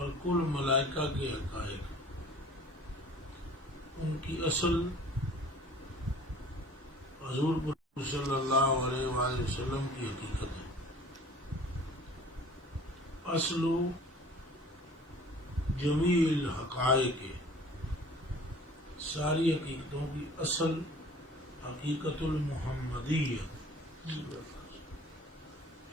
اور کل ملائکہ کے حقائق، ان کی اصل حضور صلی اللہ علیہ وآلہ وسلم کی حقیقت ہے۔ اصل جمیع الحقائق، ساری حقیقتوں کی اصل حقیقت المحمدیہ،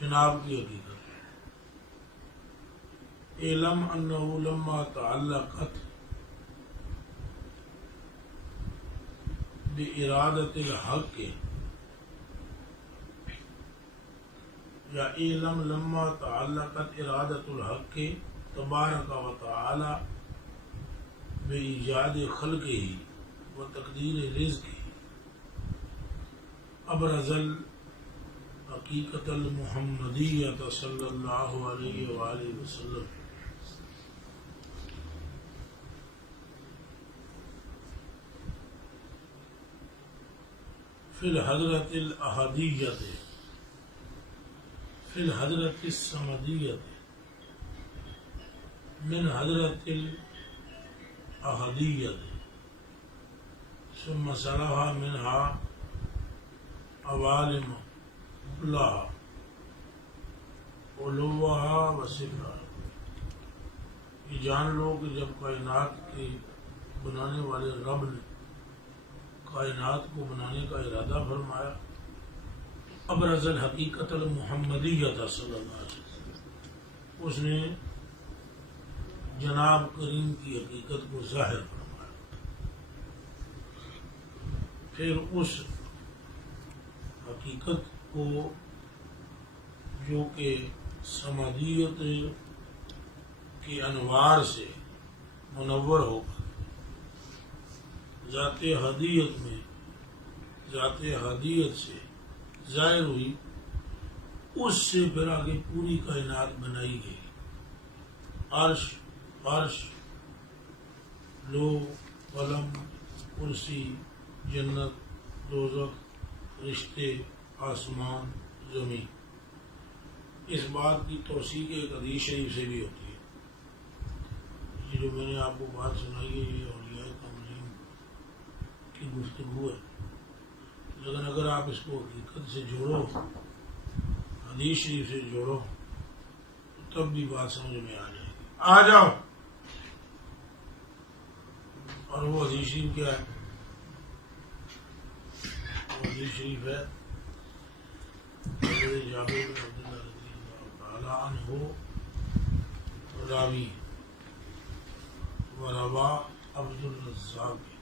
جناب کی حقیقت۔ اعلم انہ لما تعلقت بارادت الحق، یا اعلم لما تعلقت ارادت الحق تبارک و تعالی بایجاد خلقہ و تقدیر رزقہ، ابرز الحقیقت المحمدیۃ صلی اللہ علیہ وآلہ وسلم۔ فی الحضرت الاحدیۃ، فی الحضرت الصمدیۃ، من حضرت الاحدیۃ، ثم صلح منها عوالم کلها علوها و صفرها۔ یہ جان لو کہ جب کائنات کے بنانے والے رب نے کائنات کو بنانے کا ارادہ فرمایا، ابرز الحقیقت المحمدیۃ صلی اللہ علیہ وسلم، اس نے جناب کریم کی حقیقت کو ظاہر فرمایا، پھر اس حقیقت کو جو کہ سمادیت کی انوار سے منور ہو کر ذات حدیت میں، ذات حدیت سے ظاہر ہوئی، اس سے پھر آگے پوری کائنات بنائی گئی۔ عرش، فرش، لوح، قلم، کرسی، جنت، دوزخ، رشتے، آسمان، زمین۔ اس بات کی توثیق ایک حدیث شریف سے بھی ہوتی ہے۔ یہ جو میں نے آپ کو بات سنائی ہے، یہ اولیاء کاملین کی گفتگو ہے، لیکن اگر آپ اس کو حقیقت سے جوڑو، حدیث شریف سے جوڑو، تو تب بھی بات سمجھ میں آ جائے گی۔ آ جاؤ۔ اور وہ حدیث شریف کیا ہے؟ وہ حدیث شریف ہے حضرت جابر بن عبداللہ رضی اللہ تعالی عنہ راوی وروا عبد الرزاق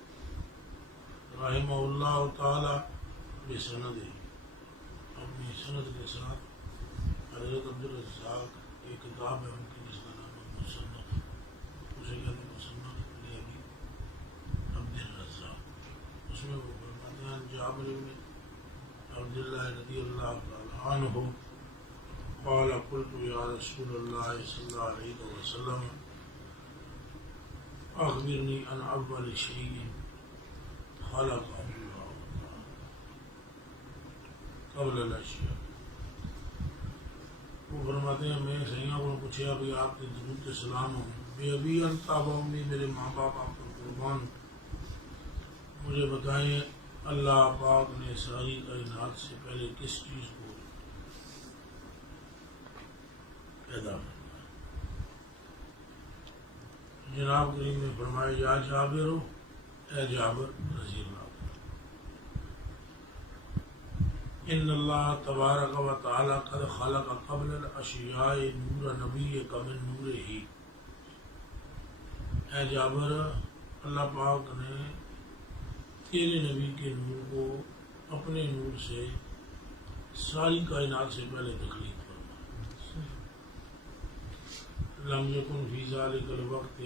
رحمہ اللہ تعالی بسند، اپنی سند کے ساتھ حضرت عبد الرزاق ایک کتاب ہے ان کی جس کا نام ہے مصنف، اسے کہتے ہیں مصنف ابی عبد الرزاق۔ اس میں وہ فرماتے ہیں جابر بن عبداللہ رضی اللہ تعالی عنہ قال قلت یا رسول اللہ صلی اللہ علیہ وسلم اخبرنی عن اول شیء خلق اللہ قبل الاشیاء۔ وہ فرماتے ہیں میں سیاں کو پوچھا بھی آپ کے درود سلام ہوں، بے ابی انت و امی، میرے ماں باپ آپ پر قربان، مجھے بتائیں اللہ پاک نے ساری کائنات سے پہلے کس چیز کو پیدا کرنا؟ جناب کریم نے فرمایا یا جابر ہو، اے جابر رضی اللہ عنہ، ان اللہ تبارک و تعالی قد خلق قبل الاشیاء نور نبیک من نورہ۔ اے جابر، اللہ پاک نے تیرے نبی کے نور کو اپنے نور سے ساری کائنات سے پہلے تخلیق فرمایا۔ لم یکن فی ذلک الوقت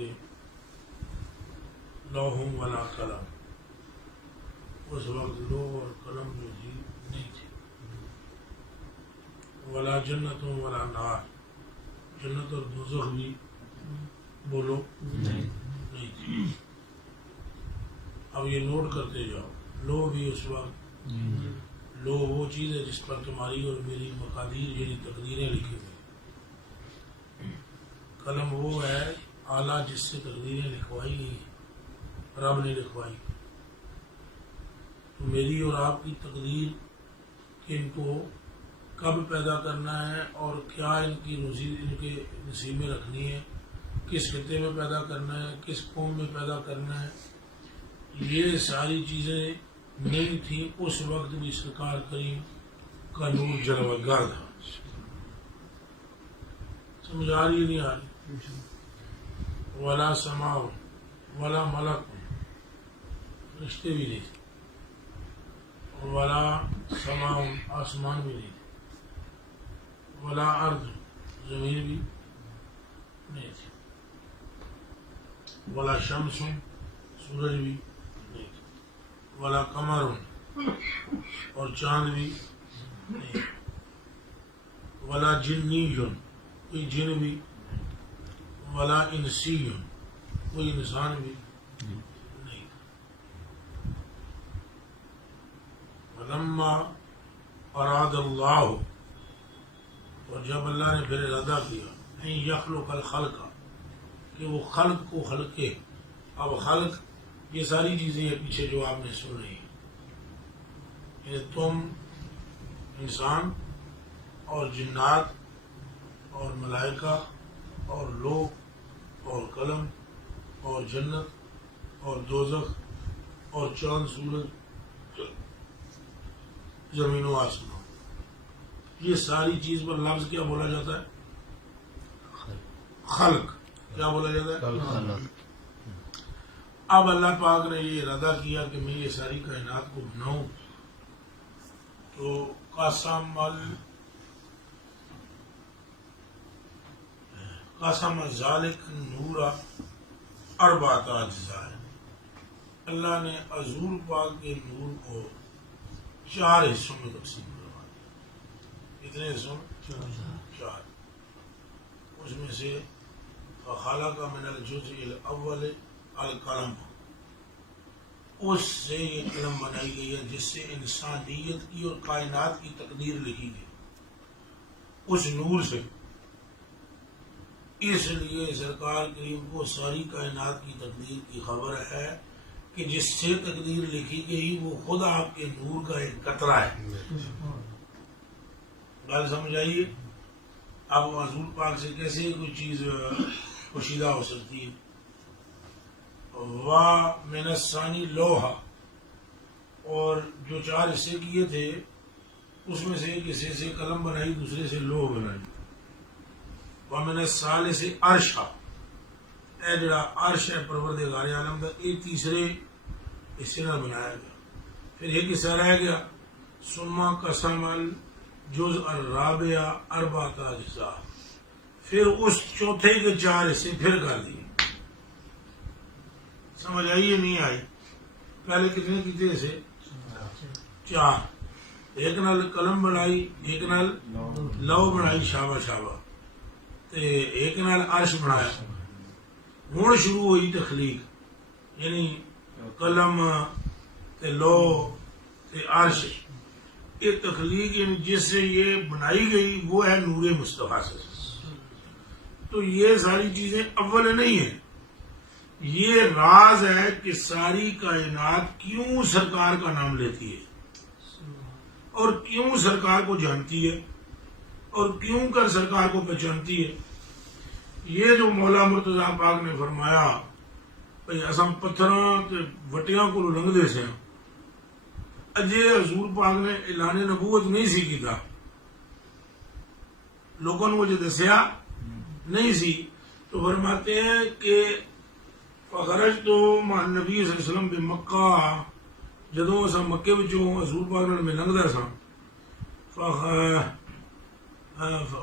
لوح ولا قلم، اس وقت لوح اور قلم جو تھی نہیں تھی، ولا جنت ولا نار، جنت اور دوزخ بھی بولو نہیں تھی۔ اب یہ نوٹ کرتے جاؤ، لو بھی اس وقت، لو وہ چیز ہے جس پر تمہاری اور میری مقادیر یعنی تقدیریں لکھی ہوئی، قلم وہ ہے اعلیٰ جس سے تقدیریں لکھوائی گئی ہیں رب نے لکھوائی. تو میری اور آپ کی تقدیر کہ ان کو کب پیدا کرنا ہے اور کیا ان کی روزی ان کے نصیب میں رکھنی ہے، کس خطے میں پیدا کرنا ہے، کس قوم میں پیدا کرنا ہے، یہ ساری چیزیں نہیں تھیں اس وقت بھی سرکار کریم کا نور جلوہ گر تھا. سمجھ آ رہی نہیں آ رہی؟ ولا سماع ولا ملک، رشتے بھی نہیں تھے، ولا سماع آسمان بھی نہیں تھے، ولا ارض زمین بھی نہیں تھی، ولا شمس سورج بھی نہیں تھا، ولا قمر اور چاند بھی نہیں، ولا جنی کوئی جن بھی، ولا انسی کوئی انسان بھی نہیں. ولما اراد اللہ، اور جب اللہ نے پھر ارادہ کیا ان یخلق الخلق کہ وہ خلق کو خلقے. اب خلق یہ ساری چیزیں ہیں پیچھے جو آپ نے سن رہی ہیں، یعنی تم انسان اور جنات اور ملائکہ اور لوگ اور قلم اور جنت اور دوزخ اور چاند سورج زمین و آسمان، یہ ساری چیز پر لفظ کیا بولا جاتا ہے؟ خلق. کیا بولا جاتا ہے؟ اب اللہ پاک نے یہ ارادہ کیا کہ میں یہ ساری کائنات کو بناؤں، تو قسم ذالک نور اربعۃ اجزاء، اللہ نے حضور پاک کے نور کو 4 حصوں میں تقسیم کروا دیا. کتنے حصوں؟ 4. اس میں سے فخلق من الجزء الاول القلم، اس سے یہ قلم بنائی گئی ہے جس سے انسانیت کی اور کائنات کی تقدیر لکھی گئی اس نور سے. اس لیے سرکار کریم کو ساری کائنات کی تقدیر کی خبر ہے کہ جس سے تقدیر لکھی گئی وہ خود آپ کے نور کا ایک قطرہ ہے. بات سمجھ آئیے؟ اب حضور پاک سے کیسے کوئی چیز پوشیدہ ہو سکتی ہے؟ وَمِنَ الثَّانِي لوحہ، اور جو 4 حصے کیے تھے اس میں سے ایک حصے سے قلم بنائی، دوسرے سے لوح بنائی. وَمِنَ الثَّالِثِ عرشہ، اے جڑا عرش ہے پروردگار عالم کا، یہ تیسرے حصے نہ بنایا گیا. پھر ایک حصہ رہ گیا، ثم قسم الجزء الرابع اربعۃ اجزاء، پھر اس چوتھے کے 4 حصے پھر کر دیے. سمجھ آئی یا نہیں آئی؟ پہلے کتنے کیتے اسے؟ 4. ایک نال قلم بنائی، ایک نال لو بنائی، شابہ شابہ، تے ایک نال عرش بنایا. ہوں شروع ہوئی تخلیق، یعنی قلم تے لو تے عرش، یہ تخلیق یعنی جس سے یہ بنائی گئی وہ ہے نور مصطفیٰ سے. تو یہ ساری چیزیں اول نہیں ہیں، یہ راز ہے کہ ساری کائنات کیوں سرکار کا نام لیتی ہے اور کیوں سرکار کو جانتی ہے اور کیوں کر سرکار کو پہچانتی ہے. یہ جو مولا مرتضیٰ پاک نے فرمایا بھئی اساں پتھراں تے وٹیاں کو لنگ دے سے، اجے حضور پاک نے اعلان نبوت نہیں سی کیتا، لوگوں کو جو دسیا نہیں سی، تو فرماتے ہیں کہ فخرجت مع النبی صلی اللہ علیہ وسلم بمکہ، جدوں اساں مکے وچوں حضور پاک نال میں لنگدا ساں،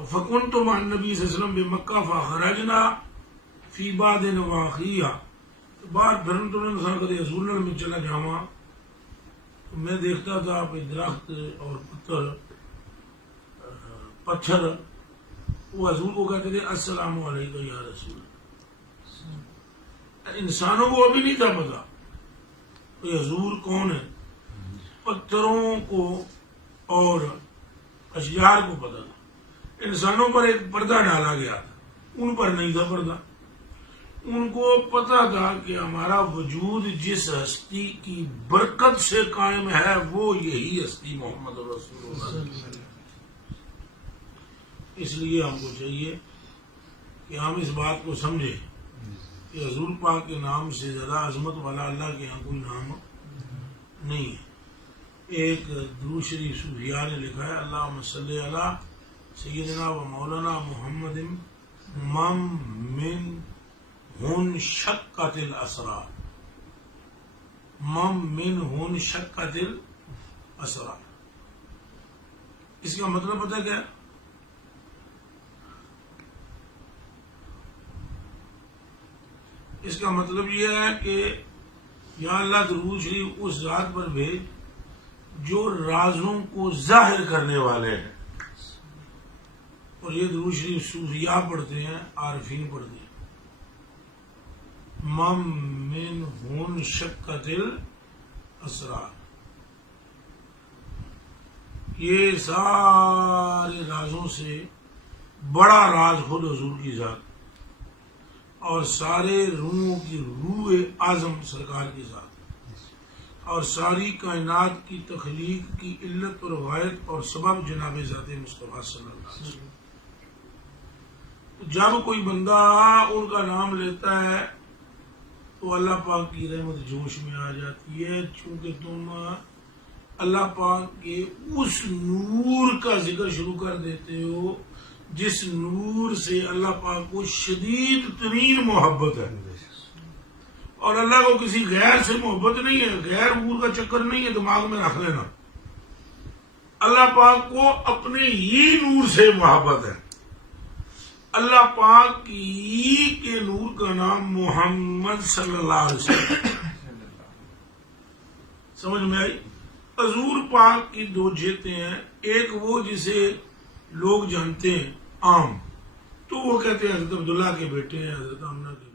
فکنت مع النبی صلی اللہ علیہ وسلم بمکہ فخرجنا فی بعض نواحیہا، بعد پھرن ٹرن ساں کدے حضور نال میں چلا جاواں تو میں دیکھتا تھا کہ درخت اور پتھر وہ حضور کو کہتے تھے السلام علیکم یا رسول اللہ. انسانوں کو ابھی نہیں تھا پتا کہ حضور کون ہے، پتھروں کو اور اشجار کو پتا تھا. انسانوں پر ایک پردہ ڈالا گیا تھا، ان پر نہیں تھا پردہ. ان کو پتا تھا کہ ہمارا وجود جس ہستی کی برکت سے قائم ہے وہ یہی ہستی محمد رسول اللہ. اس لیے ہم کو چاہیے کہ ہم اس بات کو سمجھیں کہ حضور پاک کے نام سے زیادہ عظمت والا اللہ کے یہاں کوئی نام نہیں ہے. ایک درود شریف صوفیاء نے لکھا ہے، اللہم صلی علی سیدنا و مولانا محمد من ہن شقت الاسرار، من ہن شقت الاسرار. اس کا مطلب پتہ کیا ہے؟ اس کا مطلب یہ ہے کہ یا اللہ درود شریف اس ذات پر بھیج جو رازوں کو ظاہر کرنے والے ہیں. اور یہ درود شریف صوفیاء پڑھتے ہیں، عارفین پڑھتے ہیں. من ہن شقت الاسرار، یہ سارے رازوں سے بڑا راز خود حضور کی ذات اور سارے روحوں کی روح اعظم سرکار کی ذات اور ساری کائنات کی تخلیق کی علت اور غایت اور سبب جناب ذات مصطفیٰ صلی اللہ علیہ وسلم. جب کوئی بندہ ان کا نام لیتا ہے تو اللہ پاک کی رحمت جوش میں آ جاتی ہے، چونکہ تم اللہ پاک کے اس نور کا ذکر شروع کر دیتے ہو جس نور سے اللہ پاک کو شدید ترین محبت ہے. اور اللہ کو کسی غیر سے محبت نہیں ہے، غیر نور کا چکر نہیں ہے، دماغ میں رکھ لینا. اللہ پاک کو اپنے ہی نور سے محبت ہے. اللہ پاک ہی کے نور کا نام محمد صلی اللہ علیہ وسلم. سمجھ میں آئی؟ حضور پاک کی دو جیتے ہیں، ایک وہ جسے لوگ جانتے ہیں عام، تو وہ کہتے ہیں حضرت عبداللہ کے بیٹے ہیں، حضرت آمنہ کے